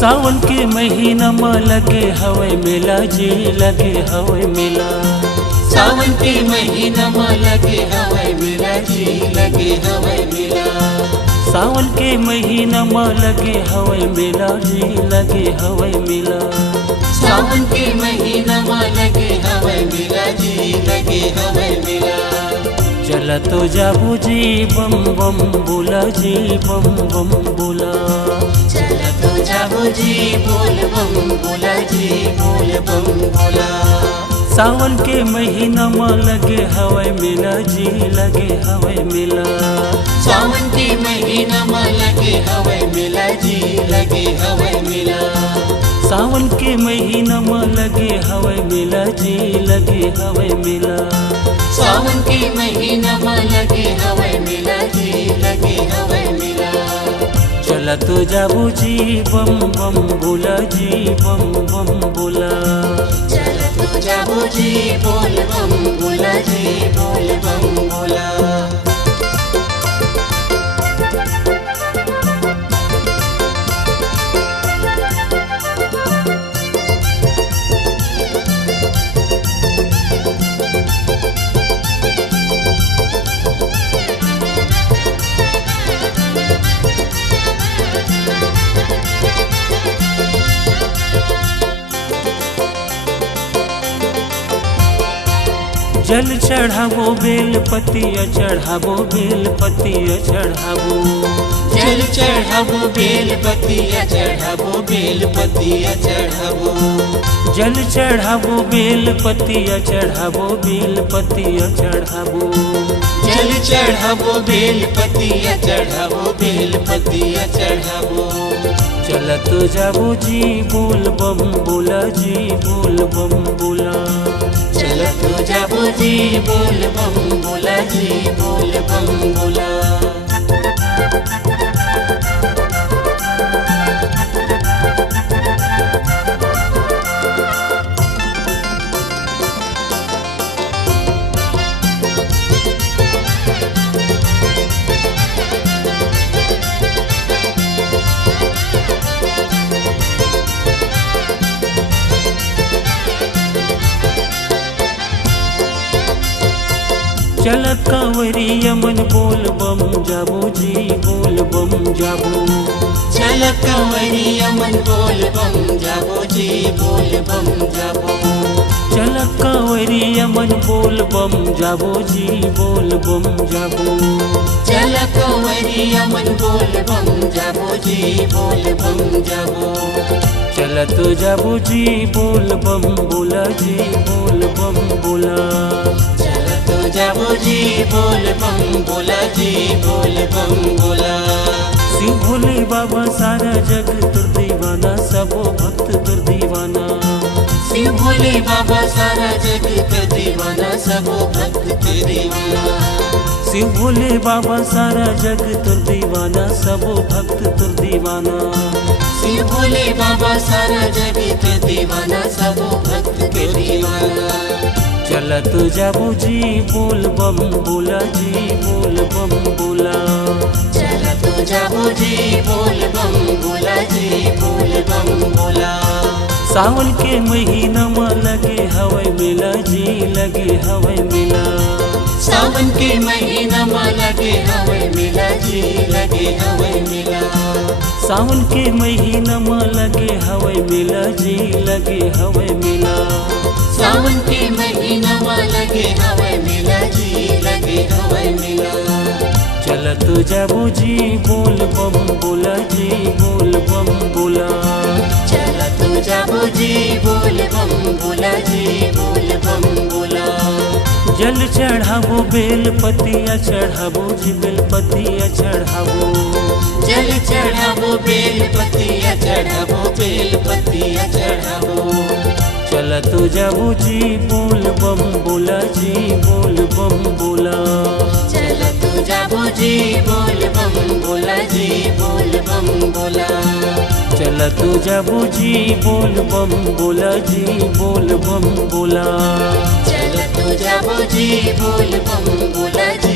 सावन के महीना में लगे हवे मेला जी, लगे हवे मेला। सावन के महीना में लगे हवे मेला जी, लगे हवे मेला। सावन के महीना में लगे हवे मेला जी, लगे हवे मेला। सावन के महीना में लगे हवे मेला जी, लगे हवे मेला। चला तो जाबू जी बम बम बोला जी, बम बम बोला। चला तो जाबू जी बोल बम बोला जी, बोल बम बोला। सावन के महीना में लगे हवे मेला जी, लगे हवे मेला। सावन के महीना में लगे हवे मेला जी, लगे हवे मेला। सावन के महीना में लगे हवे मेला जी, लगे हवे मेला। सावन के महीना में लगे हवे मेला जी, लगे हवे मेला। चला तो जाबू जी बम बम बोला जी, बम बम बोला। चला तो जाबू जी बोल बम बोला जी, बोल बम बोला। जल चढ़ाबो बेल पतिया, चढ़ाबो बेल पतिया चढ़ाबो। जल चढ़ाबो बेल पतिया, चढ़ाबो बेल पतिया चढ़ाबो। जल चढ़ाबो बेल पतिया, चढ़ाबो बेल पतिया चढ़ाबो। जल चढ़ाबो बेल पतिया, चढ़ाबो बेल पतिया चढ़ाबो। चला तो जाबू जी बोल बम बोला जी, बोल बम बोला। चला तो जाबू जी बोल बम बोला जी, बोल बम बोला। चलत कांवरिया मन बोल बम जाबो जी, बोल बम जाबो। चलत कांवरिया मन बोल बम जाबो जी, बोल बम जाबो। चलत कांवरिया मन बोल बम जाबो जी, बोल बम जाबो। चलत कांवरिया मन बोल बम जाबो जी, बोल बम जाबो। चला तो जाबू जी बोल बम बोला जी, बोल बम बोला। चला तो जाबू जी बोल बम बोला जी, बोल बम बोला। शिव भोले बाबा सारा जग तुर दीवाना, सबो भक्त तुर दीवाना। शिव भोले बाबा सारा जग का दीवाना, सबो भक्त के दीवाना। शिव भोले बाबा सारा जग तुर दीवाना, सबो भक्त तुर दीवाना। शिव भोले बाबा सारा जग के दीवाना, सबो भक्त के दीवाना। चला तो जाबू जी बोल बम बोला जी, बोल बम बोला। चला तो जाबू जी बोल बम बोला जी, बोल बम बोला। सावन के महीना में लगे हवे मेला जी, लगे हवे मेला। सावन के महीना में लगे हवे मेला जी, लगे हवे मेला। सावन के महीना में लगे हवे मेला जी, लगे हवे मेला। सावन के महीना में लगे हवे मेला जी, लगे हवे मेला। चला तो जाबू जी बोल बम बोला जी, बोल बम बोला। चला तो जाबू जी बोल बम बोला जी, बोल बम बोला। जल चढ़ाबो बेल पतिया, चढ़ाबो जी बेल पतिया चढ़ाबो। जल चढ़ाबो बेल पतिया, चढ़ाबो बेल पतिया चढ़ाबो। चला तो जाबू जी बोल बम बोला जी, बोल बम बोला। चला तो जाबू जी बोल बम बोला जी, बोल बम बोला। चला तो जाबू जी बोल बम बोला जी, बोल बम बोला। चला तो जाबू जी बोल बम बोला जी।